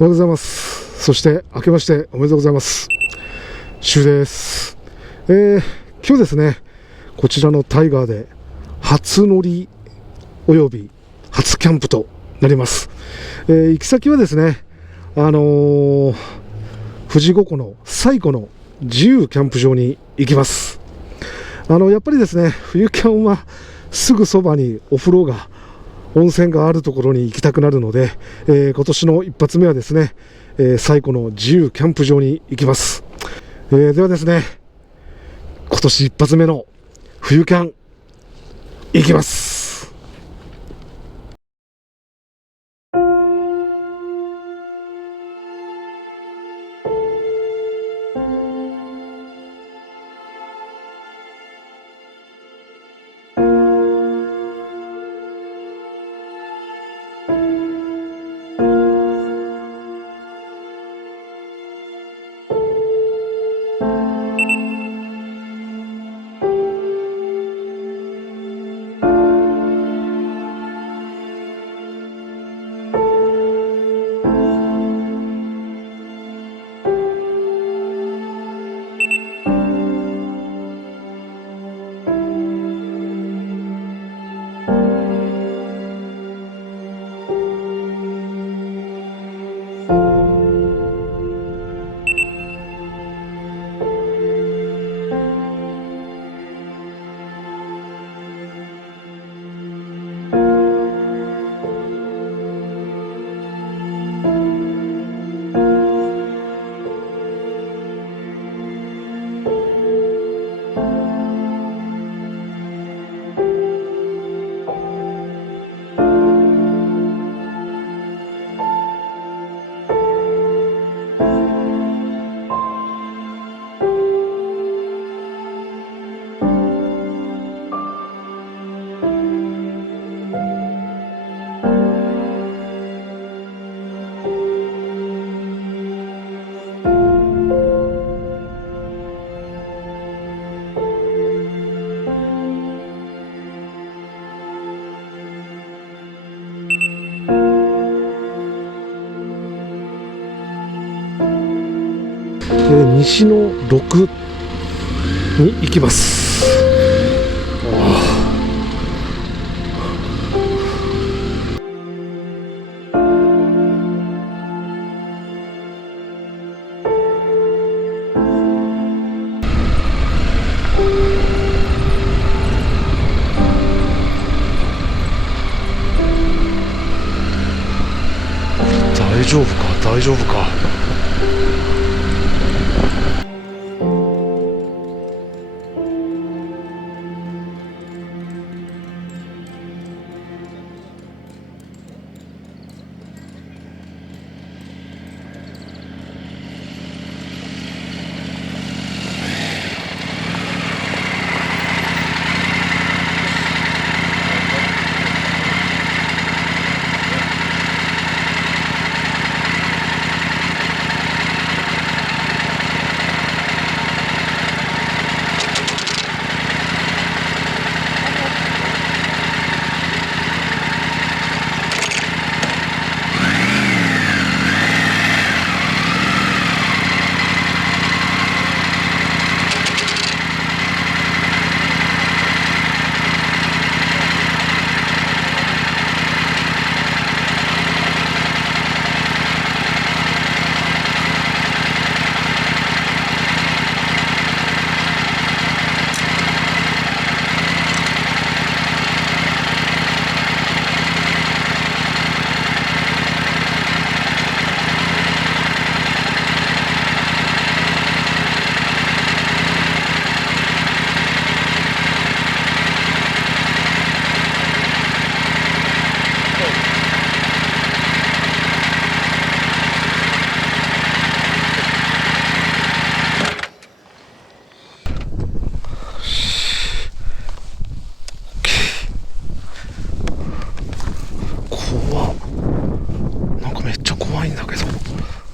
おはようございます。そして明けましておめでとうございます。シュウです。今日ですね、こちらのタイガーで初乗りおよび初キャンプとなります。行き先はですね、富士五湖の西湖の自由キャンプ場に行きます。やっぱりですね、冬キャンはすぐそばにお風呂が温泉があるところに行きたくなるので、今年の一発目はですね、西湖の自由キャンプ場に行きます。ではですね、今年一発目の冬キャン行きます。西の6に行きます。大丈夫か大丈夫か。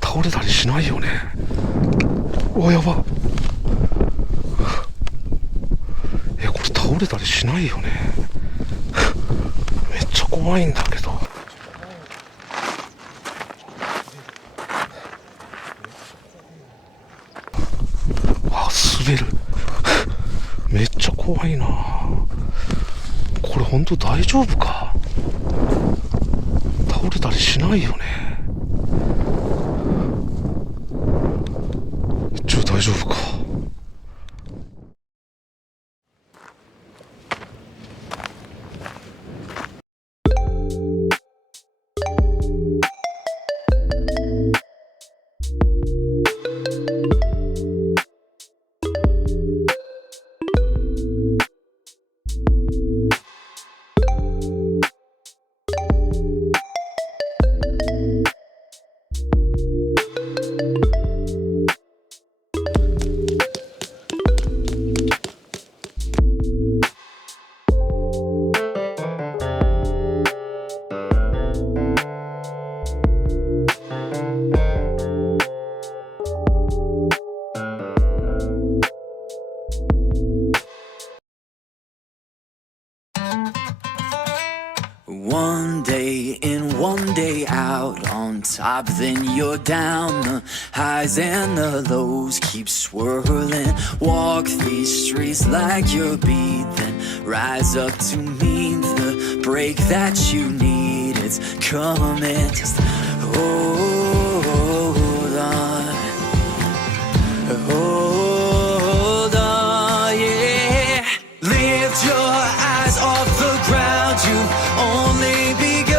倒れたりしないよね。お、やば。これ倒れたりしないよね。めっちゃ怖いんだけど。これ本当大丈夫か。倒れたりしないよね。一応大丈夫か。One day in, one day out, on top then you're down. The highs and the lows keep swirling. Walk these streets like you're beat, then rise up to meet the break that you need. It's coming, just hold on, hold on, yeah. Lift your eyes off the ground, you've only begun.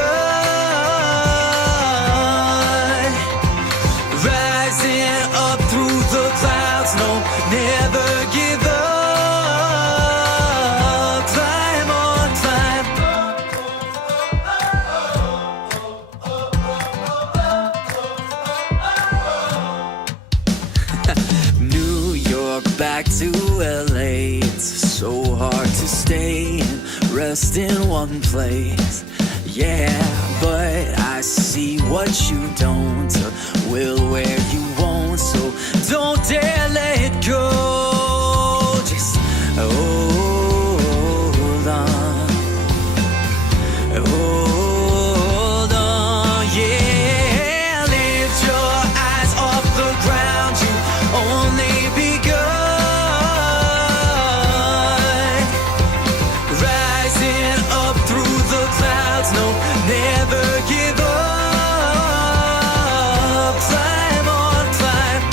Rising up through the clouds, no, never give up. Climb on, climb. New York back to LA, it's so hard to stay and rest in one place. Yeah, but I see what you don't, will where you won't, so don't dare let go. Just hold on, hold on, yeah. Lift your eyes off the ground, you only begun. Rising up through the clouds, no, never give up. Climb on, climb.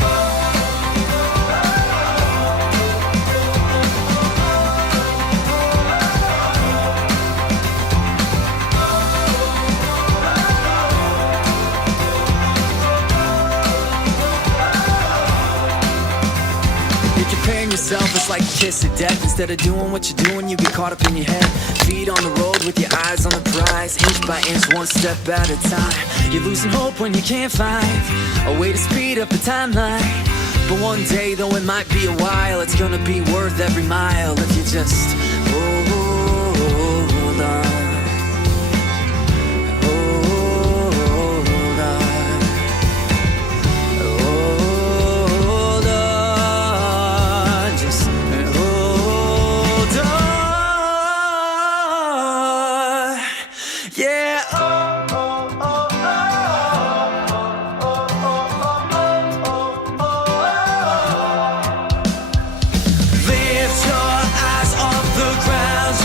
You're comparing yourself, it's like a kiss of death. Instead of doing what you're doing, you get caught up in your head. Feet on the road with your eyes on the prize, inch by inch, one step at a time. You're losing hope when you can't find a way to speed up the timeline. But one day, though it might be a while, it's gonna be worth every mile if you just hold on, hold on, hold on, just hold on, yeah. Lift your eyes off the ground,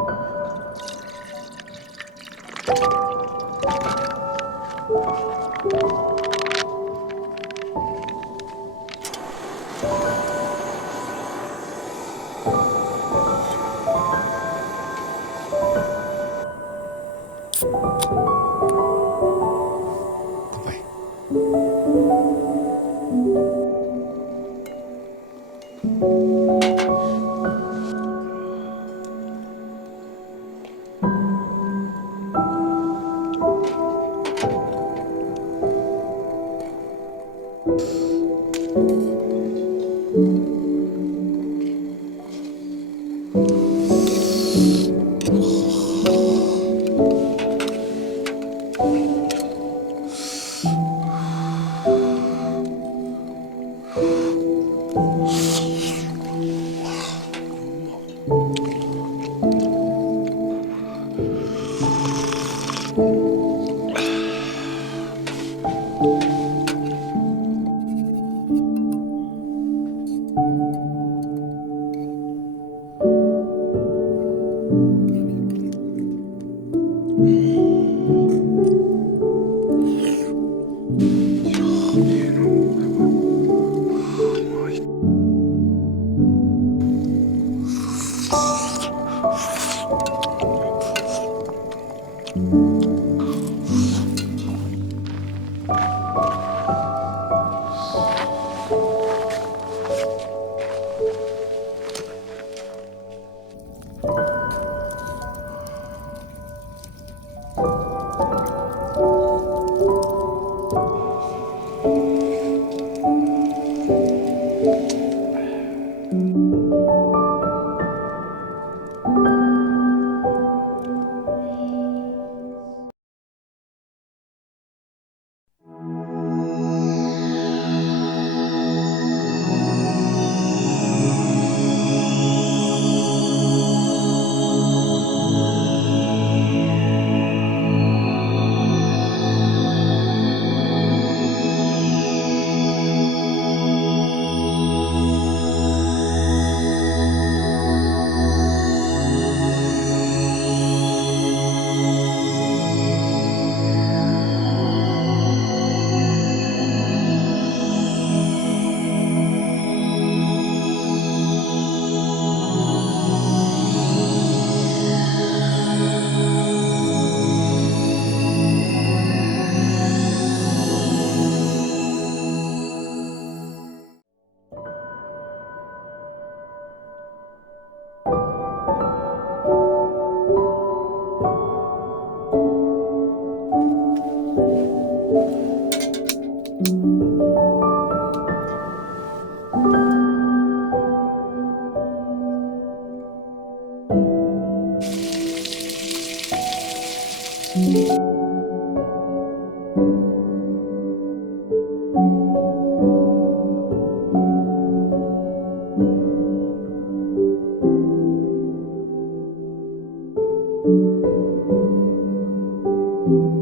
ん。